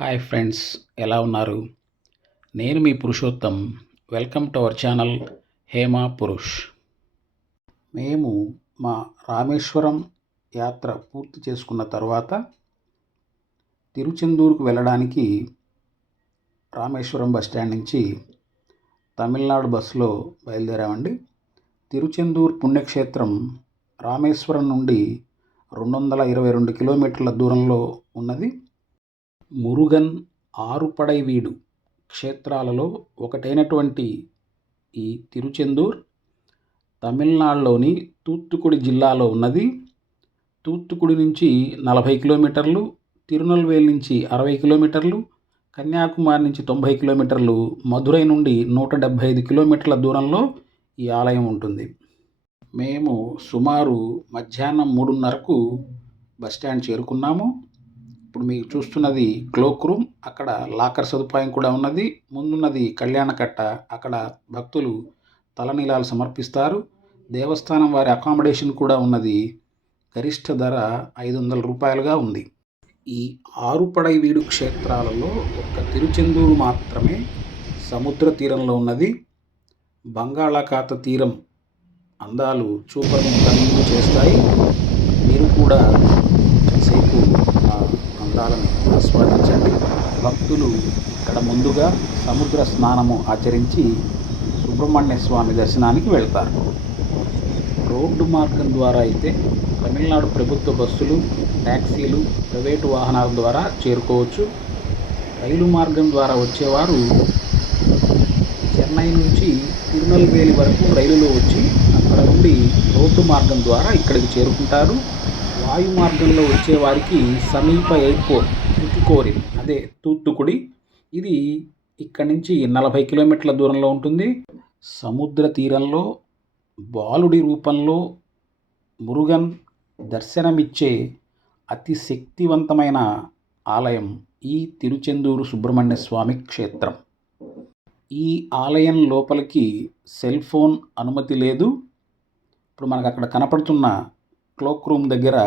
Hi friends ఎలా ఉన్నారు? నేను మీ Purushottam. Welcome to our channel Hema Purush. మేము మా రామేశ్వరం యాత్ర పూర్తి చేసుకున్న తర్వాత తిరుచెందూరుకు వెళ్ళడానికి రామేశ్వరం బస్ స్టాండ్ నుంచి తమిళనాడు బస్సులో బయలుదేరామండి. తిరుచెందూరు పుణ్యక్షేత్రం రామేశ్వరం నుండి రెండు వందల ఇరవై రెండు కిలోమీటర్ల దూరంలో ఉన్నది. మురుగన్ ఆరుపడైవీడు క్షేత్రాలలో ఒకటైనటువంటి ఈ తిరుచెందూర్ తమిళనాడులోని తూత్తుకుడి జిల్లాలో ఉన్నది. తూత్తుకుడి నుంచి నలభై కిలోమీటర్లు తిరునల్వేలి నుంచి అరవై కిలోమీటర్లు కన్యాకుమారి నుంచి తొంభై కిలోమీటర్లు మధురై నుండి నూట డెబ్భై ఐదు కిలోమీటర్ల దూరంలో ఈ ఆలయం ఉంటుంది. మేము సుమారు మధ్యాహ్నం మూడున్నరకు బస్ స్టాండ్ చేరుకున్నాము. ఇప్పుడు మీకు చూస్తున్నది క్లోక్ రూమ్ అక్కడ లాకర్ సదుపాయం కూడా ఉన్నది. ముందున్నది కళ్యాణకట్ట అక్కడ భక్తులు తలనీలాలు సమర్పిస్తారు. దేవస్థానం వారి అకామిడేషన్ కూడా ఉన్నది. గరిష్ట ధర ఐదు వందల రూపాయలుగా ఉంది. ఈ ఆరుపడైవీడు క్షేత్రాలలో ఒక్క తిరుచెందూరు మాత్రమే సముద్ర తీరంలో ఉన్నది. బంగాళాఖాత తీరం అందాలు చూపడం చేస్తాయి. మీరు కూడా అందాలను ఆస్వాదించండి. భక్తులు ఇక్కడ ముందుగా సముద్ర స్నానము ఆచరించి సుబ్రహ్మణ్య స్వామి దర్శనానికి వెళ్తారు. రోడ్డు మార్గం ద్వారా అయితే తమిళనాడు ప్రభుత్వ బస్సులు ట్యాక్సీలు ప్రైవేటు వాహనాల ద్వారా చేరుకోవచ్చు. రైలు మార్గం ద్వారా వచ్చేవారు చెన్నై నుంచి తిరునల్వేలి వరకు రైలులో వచ్చి అక్కడ నుండి రోడ్డు మార్గం ద్వారా ఇక్కడికి చేరుకుంటారు. వాయు మార్గంలో వచ్చే వారికి సమీప ఎయిర్పోర్ట్ తుతుకోరిన్ అదే తూత్తుకుడి. ఇది ఇక్కడి నుంచి నలభై కిలోమీటర్ల దూరంలో ఉంటుంది. సముద్ర తీరంలో బాలుడి రూపంలో మురుగన్ దర్శనమిచ్చే అతి శక్తివంతమైన ఆలయం ఈ తిరుచెందూరు సుబ్రహ్మణ్య స్వామి క్షేత్రం. ఈ ఆలయం లోపలికి సెల్ ఫోన్ అనుమతి లేదు. ఇప్పుడు మనకు అక్కడ కనపడుతున్న క్లోక్ రూమ్ దగ్గర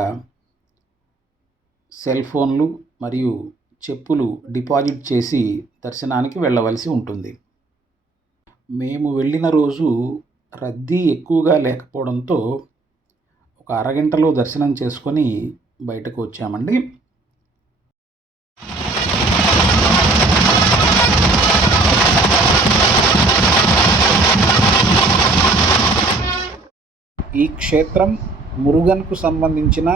సెల్ ఫోన్లు మరియు చెప్పులు డిపాజిట్ చేసి దర్శనానికి వెళ్ళవలసి ఉంటుంది. మేము వెళ్ళిన రోజు రద్దీ ఎక్కువగా లేకపోవడంతో ఒక అరగంటలో దర్శనం చేసుకొని బయటకు వచ్చామండి. ఈ క్షేత్రం మురుగన్కు సంబంధించిన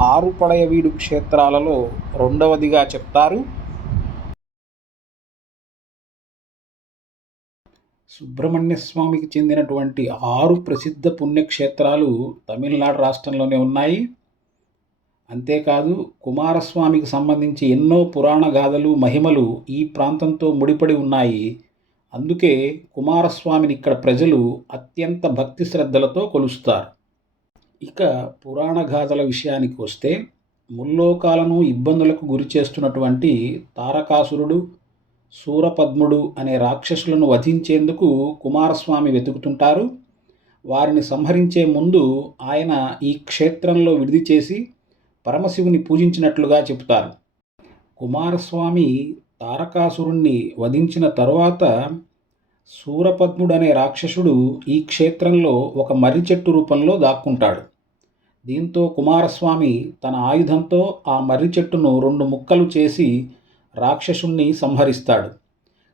ఆరుపడయవీడు క్షేత్రాలలో రెండవదిగా చెప్తారు. సుబ్రహ్మణ్య స్వామికి చెందినటువంటి ఆరు ప్రసిద్ధ పుణ్యక్షేత్రాలు తమిళనాడు రాష్ట్రంలోనే ఉన్నాయి. అంతేకాదు కుమారస్వామికి సంబంధించి ఎన్నో పురాణ గాథలు మహిమలు ఈ ప్రాంతంతో ముడిపడి ఉన్నాయి. అందుకే కుమారస్వామిని ఇక్కడ ప్రజలు అత్యంత భక్తి శ్రద్ధలతో కొలుస్తారు. ఇక పురాణ గాథల విషయానికి వస్తే ముల్లోకాలను ఇబ్బందులకు గురి చేస్తున్నటువంటి తారకాసురుడు సూరపద్ముడు అనే రాక్షసులను వధించేందుకు కుమారస్వామి వెతుకుతుంటారు. వారిని సంహరించే ముందు ఆయన ఈ క్షేత్రంలో విడిది చేసి పరమశివుని పూజించినట్లుగా చెబుతారు. కుమారస్వామి తారకాసురుణ్ణి వధించిన తరువాత సూరపద్ముడు అనే రాక్షసుడు ఈ క్షేత్రంలో ఒక మర్రి చెట్టు రూపంలో దాక్కుంటాడు. దీంతో కుమారస్వామి తన ఆయుధంతో ఆ మర్రి చెట్టును రెండు ముక్కలు చేసి రాక్షసుణ్ణి సంహరిస్తాడు.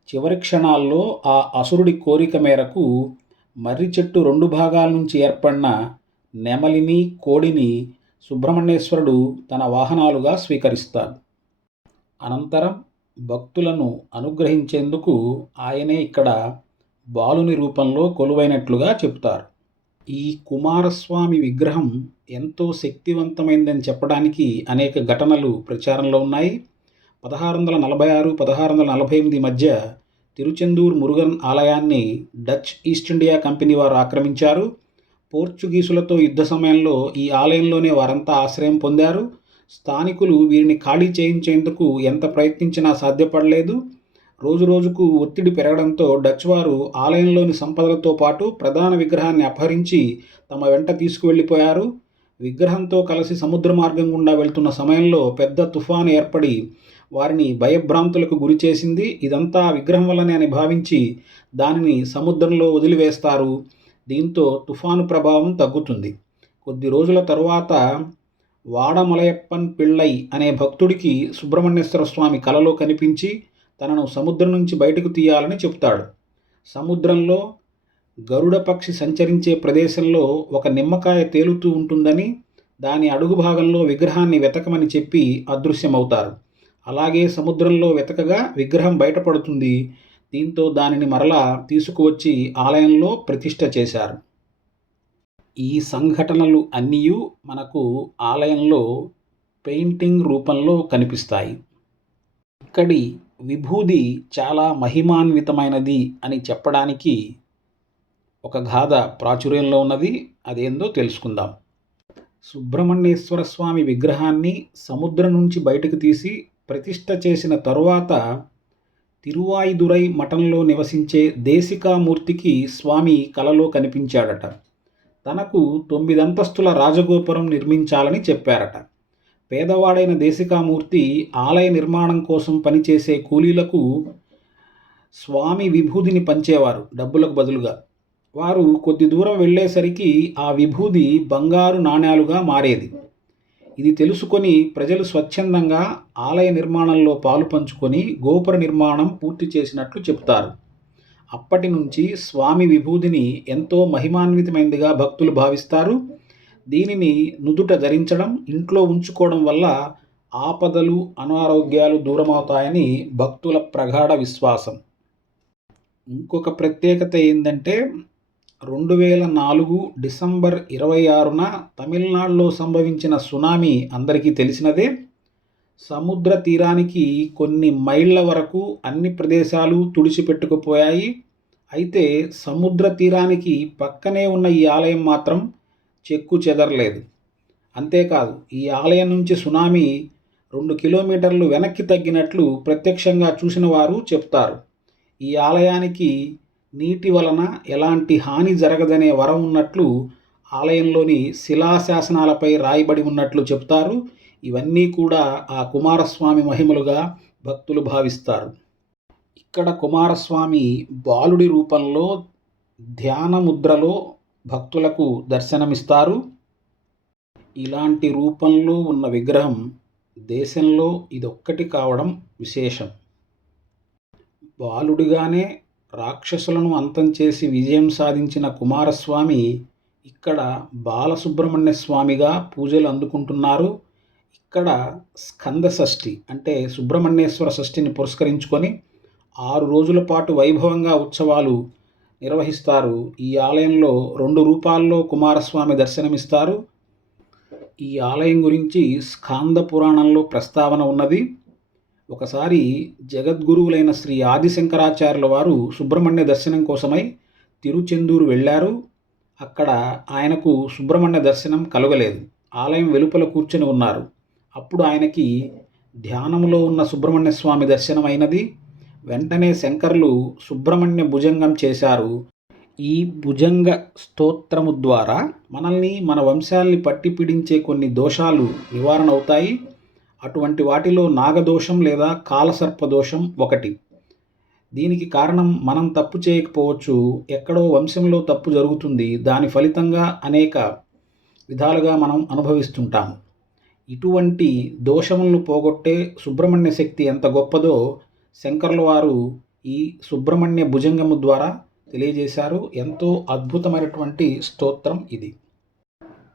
చివరి క్షణాల్లో ఆ అసురుడి కోరిక మేరకు మర్రి చెట్టు రెండు భాగాల నుంచి ఏర్పడిన నెమలిని కోడిని సుబ్రహ్మణ్యేశ్వరుడు తన వాహనాలుగా స్వీకరిస్తాడు. అనంతరం భక్తులను అనుగ్రహించేందుకు ఆయనే ఇక్కడ బాలుని రూపంలో కొలువైనట్లుగా చెప్తారు ఈ కుమారస్వామి విగ్రహం ఎంతో శక్తివంతమైందని చెప్పడానికి అనేక ఘటనలు ప్రచారంలో ఉన్నాయి. పదహారు వందల నలభై ఆరు పదహారు వందల నలభై ఎనిమిది మధ్య తిరుచెందూర్ మురుగన్ ఆలయాన్ని డచ్ ఈస్ట్ ఇండియా కంపెనీ వారు ఆక్రమించారు. పోర్చుగీసులతో యుద్ధ సమయంలో ఈ ఆలయంలోనే వారంతా ఆశ్రయం పొందారు. స్థానికులు వీరిని ఖాళీ చేయించేందుకు ఎంత ప్రయత్నించినా సాధ్యపడలేదు. రోజు రోజుకు ఒత్తిడి పెరగడంతో డచ్ వారు ఆలయంలోని సంపదలతో పాటు ప్రధాన విగ్రహాన్ని అపహరించి తమ వెంట తీసుకువెళ్ళిపోయారు. విగ్రహంతో కలిసి సముద్ర మార్గం గుండా వెళ్తున్న సమయంలో పెద్ద తుఫాను ఏర్పడి వారిని భయభ్రాంతులకు గురి చేసింది. ఇదంతా ఆ విగ్రహం వల్లనే అని భావించి దానిని సముద్రంలో వదిలివేస్తారు. దీంతో తుఫాను ప్రభావం తగ్గుతుంది. కొద్ది రోజుల తరువాత వాడమలయప్పన్ పిళ్ళై అనే భక్తుడికి సుబ్రహ్మణ్యేశ్వర స్వామి కలలో కనిపించి తనను సముద్రం నుంచి బయటకు తీయాలని చెప్తాడు సముద్రంలో గరుడ పక్షి సంచరించే ప్రదేశంలో ఒక నిమ్మకాయ తేలుతూ ఉంటుందని దాని అడుగు భాగంలో విగ్రహాన్ని వెతకమని చెప్పి అదృశ్యమవుతారు. అలాగే సముద్రంలో వెతకగా విగ్రహం బయటపడుతుంది. దీంతో దానిని మరలా తీసుకువచ్చి ఆలయంలో ప్రతిష్ట చేశారు. ఈ సంఘటనలు అన్నీ మనకు ఆలయంలో పెయింటింగ్ రూపంలో కనిపిస్తాయి. ఇక్కడి విభూది చాలా మహిమాన్వితమైనది అని చెప్పడానికి ఒక గాథ ప్రాచుర్యంలో ఉన్నది. అదేందో తెలుసుకుందాం. సుబ్రహ్మణ్యేశ్వర స్వామి విగ్రహాన్ని సముద్రం నుంచి బయటకు తీసి ప్రతిష్ట చేసిన తరువాత తిరువాయిదురై మఠంలో నివసించే దేశికామూర్తికి స్వామి కలలో కనిపించాడట. తనకు తొమ్మిదంతస్తుల రాజగోపురం నిర్మించాలని చెప్పారట. పేదవాడైన దేశికామూర్తి ఆలయ నిర్మాణం కోసం పనిచేసే కూలీలకు స్వామి విభూదిని పంచేవారు డబ్బులకు బదులుగా. వారు కొద్ది దూరం వెళ్ళేసరికి ఆ విభూది బంగారు నాణ్యాలుగా మారేది. ఇది తెలుసుకొని ప్రజలు స్వచ్ఛందంగా ఆలయ నిర్మాణంలో పాలు పంచుకొని గోపుర నిర్మాణం పూర్తి చేసినట్లు చెబుతారు. అప్పటి నుంచి స్వామి విభూదిని ఎంతో మహిమాన్వితమైనదిగా భక్తులు భావిస్తారు. దీనిని నుదుట ధరించడం ఇంట్లో ఉంచుకోవడం వల్ల ఆపదలు అనారోగ్యాలు దూరమవుతాయని భక్తుల ప్రగాఢ విశ్వాసం. ఇంకొక ప్రత్యేకత ఏంటంటే రెండు వేల నాలుగు డిసెంబర్ ఇరవై ఆరున తమిళనాడులో సంభవించిన సునామీ అందరికీ తెలిసినదే. సముద్ర తీరానికి కొన్ని మైళ్ళ వరకు అన్ని ప్రదేశాలు తుడిచిపెట్టుకుపోయాయి. అయితే సముద్ర తీరానికి పక్కనే ఉన్న ఈ ఆలయం మాత్రం చెక్కు చెదరలేదు. అంతేకాదు ఈ ఆలయం నుంచి సునామీ రెండు కిలోమీటర్లు వెనక్కి తగ్గినట్లు ప్రత్యక్షంగా చూసిన వారు చెప్తారు. ఈ ఆలయానికి నీటి వలన ఎలాంటి హాని జరగదనే వరం ఉన్నట్లు ఆలయంలోని శిలాశాసనాలపై రాయబడి ఉన్నట్లు చెప్తారు. ఇవన్నీ కూడా ఆ కుమారస్వామి మహిమలుగా భక్తులు భావిస్తారు. ఇక్కడ కుమారస్వామి బాలుడి రూపంలో ధ్యాన ముద్రలో భక్తులకు దర్శనమిస్తారు. ఇలాంటి రూపంలో ఉన్న విగ్రహం దేశంలో ఇదొక్కటి కావడం విశేషం. బాలుడిగానే రాక్షసులను అంతం చేసి విజయం సాధించిన కుమారస్వామి ఇక్కడ బాలసుబ్రహ్మణ్య స్వామిగా పూజలు అందుకుంటున్నారు. ఇక్కడ స్కంద షష్ఠి అంటే సుబ్రహ్మణ్యేశ్వర షష్ఠిని పురస్కరించుకొని ఆరు రోజుల పాటు వైభవంగా ఉత్సవాలు నిర్వహిస్తారు. ఈ ఆలయంలో రెండు రూపాల్లో కుమారస్వామి దర్శనమిస్తారు. ఈ ఆలయం గురించి స్కాంద పురాణంలో ప్రస్తావన ఉన్నది. ఒకసారి జగద్గురువులైన శ్రీ ఆదిశంకరాచార్యుల వారు సుబ్రహ్మణ్య దర్శనం కోసమై తిరుచెందూరు వెళ్ళారు. అక్కడ ఆయనకు సుబ్రహ్మణ్య దర్శనం కలగలేదు. ఆలయం వెలుపల కూర్చొని ఉన్నారు. అప్పుడు ఆయనకి ధ్యానంలో ఉన్న సుబ్రహ్మణ్య స్వామి దర్శనం అయినది వెంటనే శంకర్లు సుబ్రహ్మణ్య భుజంగం చేశారు. ఈ భుజంగ స్తోత్రము ద్వారా మనల్ని మన వంశాల్ని పట్టి పీడించే కొన్ని దోషాలు నివారణ అవుతాయి. అటువంటి వాటిలో నాగదోషం లేదా కాలసర్ప దోషం ఒకటి. దీనికి కారణం మనం తప్పు చేయకపోవచ్చు. ఎక్కడో వంశంలో తప్పు జరుగుతుంది. దాని ఫలితంగా అనేక విధాలుగా మనం అనుభవిస్తుంటాము. ఇటువంటి దోషములను పోగొట్టే సుబ్రహ్మణ్య శక్తి ఎంత గొప్పదో శంకర్ల వారు ఈ సుబ్రహ్మణ్య భుజంగము ద్వారా తెలియజేశారు. ఎంతో అద్భుతమైనటువంటి స్తోత్రం ఇది.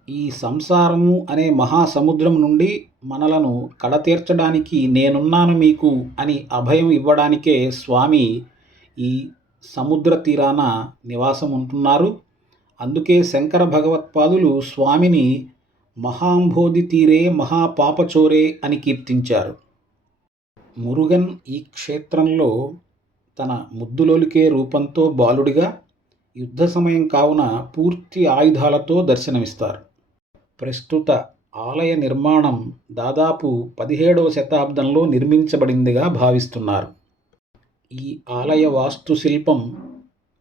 ఈ సంసారము అనే మహాసముద్రం నుండి మనలను కడతీర్చడానికి నేనున్నాను మీకు అని అభయం ఇవ్వడానికే స్వామి ఈ సముద్ర తీరాన నివాసం ఉంటున్నారు అందుకే శంకర భగవత్పాదులు స్వామిని మహాంబోధి తీరే మహాపాపచోరే అని కీర్తించారు. మురుగన్ ఈ క్షేత్రంలో తన ముద్దులోలికే రూపంతో బాలుడిగా యుద్ధ సమయం కావున పూర్తి ఆయుధాలతో దర్శనమిస్తారు. ప్రస్తుత ఆలయ నిర్మాణం దాదాపు పదిహేడవ శతాబ్దంలో నిర్మించబడిందిగా భావిస్తున్నారు. ఈ ఆలయ వాస్తుశిల్పం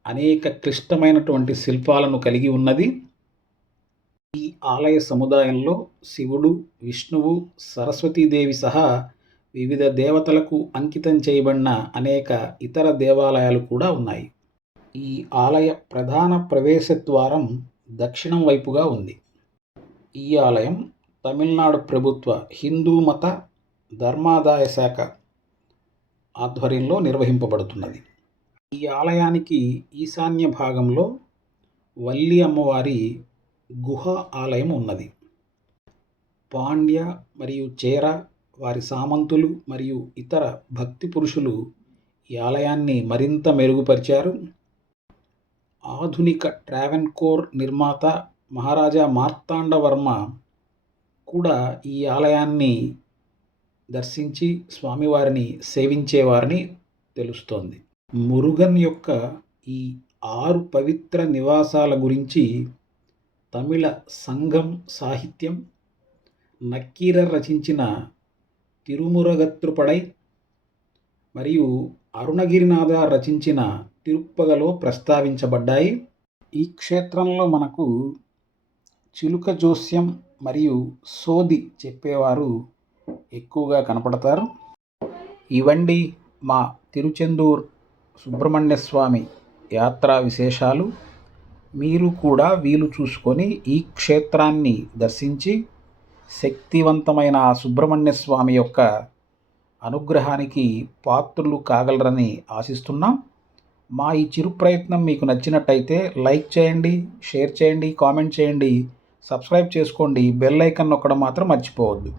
అనేక క్లిష్టమైనటువంటి శిల్పాలను కలిగి ఉన్నది. ఈ ఆలయ సముదాయంలో శివుడు విష్ణువు సరస్వతీదేవి సహా వివిధ దేవతలకు అంకితం చేయబడిన అనేక ఇతర దేవాలయాలు కూడా ఉన్నాయి. ఈ ఆలయ ప్రధాన ప్రవేశ ద్వారం దక్షిణం వైపుగా ఉంది. ఈ ఆలయం తమిళనాడు ప్రభుత్వ హిందూ మత ధర్మాదాయ శాఖ ఆధ్వర్యంలో నిర్వహింపబడుతున్నది. ఈ ఆలయానికి ఈశాన్య భాగంలో వల్లి అమ్మవారి గుహ ఆలయం ఉన్నది. పాండ్య మరియు చేర వారి సామంతులు మరియు ఇతర భక్తి పురుషులు ఈ ఆలయాన్ని మరింత మెరుగుపరిచారు. ఆధునిక ట్రావెన్కోర్ నిర్మాత మహారాజా మార్తాండవర్మ కూడా ఈ ఆలయాన్ని దర్శించి స్వామివారిని సేవించేవారని తెలుస్తోంది. మురుగన్ యొక్క ఈ ఆరు పవిత్ర నివాసాల గురించి తమిళ సంఘం సాహిత్యం నక్కీరర్ రచించిన తిరుమురగత్రుపడై మరియు అరుణగిరినాథ రచించిన తిరుప్పగలో ప్రస్తావించబడ్డాయి. ఈ క్షేత్రంలో మనకు చిలుక జోస్యం మరియు సోది చెప్పేవారు ఎక్కువగా కనపడతారు. ఇవండి మా తిరుచెందూర్ సుబ్రహ్మణ్య స్వామి యాత్రా విశేషాలు. మీరు కూడా వీలు చూసుకొని ఈ క్షేత్రాన్ని దర్శించి శక్తివంతమైన సుబ్రహ్మణ్య స్వామి యొక్క అనుగ్రహానికి పాత్రులు కాగలరని ఆశిస్తున్నాం. మా ఈ చిరు ప్రయత్నం మీకు నచ్చినట్టయితే లైక్ చేయండి షేర్ చేయండి కామెంట్ చేయండి సబ్స్క్రైబ్ చేసుకోండి. బెల్ ఐకన్ నొక్కడం మాత్రం మర్చిపోవద్దు.